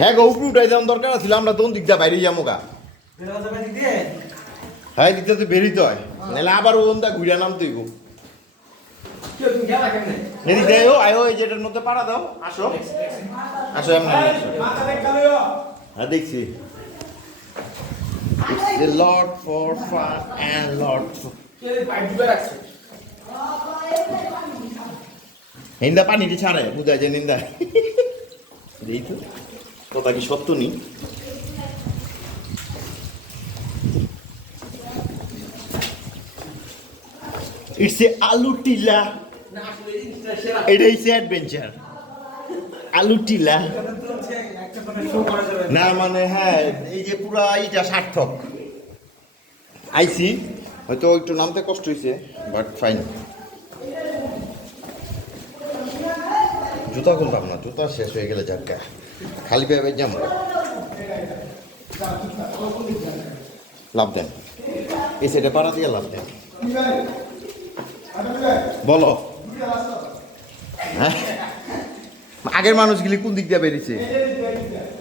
হ্যাঁ গো উপরে উঠাই যাওয়ার দরকার ছিল আমরা তো দিকটা বাইরে যাবো গা হ্যাঁ দিকটা তো বেরিতে হয় নাহলে আবার ওনটা ঘুরে নামতেই গো এদিক দেও আয়ো এই যেটার মধ্যে পাড়া দাও আসো আসো এমনি হ্যাঁ দেখছি It's a lot for fun and lot for নিন্দা পানিটি ছাড়ে বুঝা যায় নিন্দা এই তো কথা কি সত্য নি ইটস এ আলু টিলা এটা হচ্ছে অ্যাডভেঞ্চার আলু টিলা না মানে হ্যাঁ এই যে পুরা এইটা সার্থক আইসি হয়তো একটু নামতে কষ্ট হয়েছে বাট ফাইন জুতা খুলতাম না জুতা শেষ হয়ে গেলে যাক্কা খালি পায়ে যাবো লাভ দেন এই সাইডে পাড়া দিয়ে লাভ দেন বলো হ্যাঁ আগের মানুষগুলি কোন দিক দিয়ে বেরিয়েছে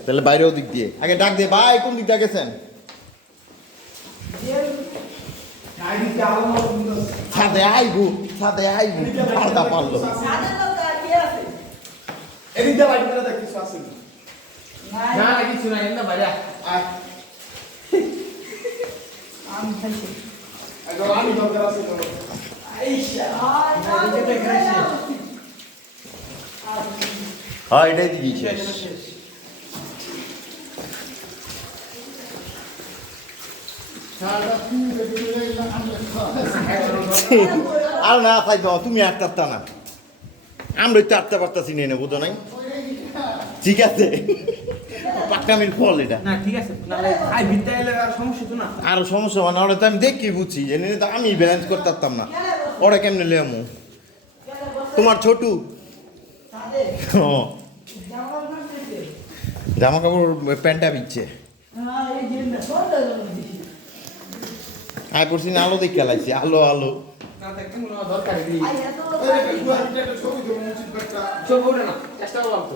তাহলে বাইরেও দিক দিয়ে আগে ডাক দিয়ে ভাই কোন দিক দিয়ে গেছেন ছাদে আইবু পাল্টা পারলো এদিকে বাইরে করে দেখ কিছু আছে না না কিছু নাই না বাইরে আয় আমি খাইছি আগে আমি দরকার আছে তো আইসা এদিকে খাইছি হ্যাঁ এটাই দিয়েছি আর না তাই তো তুমি আটটা না আমরা তো আটতে পারতাছি নিয়ে নেবো তো নাই ঠিক আছে পাক্কামির ফল এটা না ঠিক আছে নালে আই বিদ্যা এলে আর সমস্যা তো না আরো সমস্যা মানে ওরা তো আমি দেখি বুঝছি জেনে তো আমি ব্যালেন্স করতে পারতাম না ওরা কেমনে লেমু তোমার ছোটু জামা কাপড় প্যান্টটা বিচ্ছে আয় পড়ছি না আলো দেখে খেলাইছি আলো আলো না দেখতে মনে হয় দরকার নেই ছবি ওঠে না চেষ্টা করলাম তো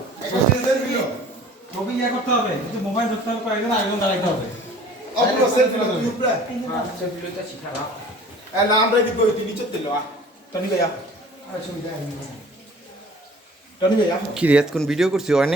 ছবি ইয়ে করতে হবে কিন্তু মোবাইল ধরতে হবে কয়েকজন আরেকজন দাঁড়াইতে হবে অপলো সেলফি লো তুই উপরে সেলফি লইতে শিখারা এ নাম রেডি কই তুই নিচে তেলো টনি ভাইয়া আরে ছবি দেখ টনি ভাইয়া কি রে কোন ভিডিও করছি হয় নাই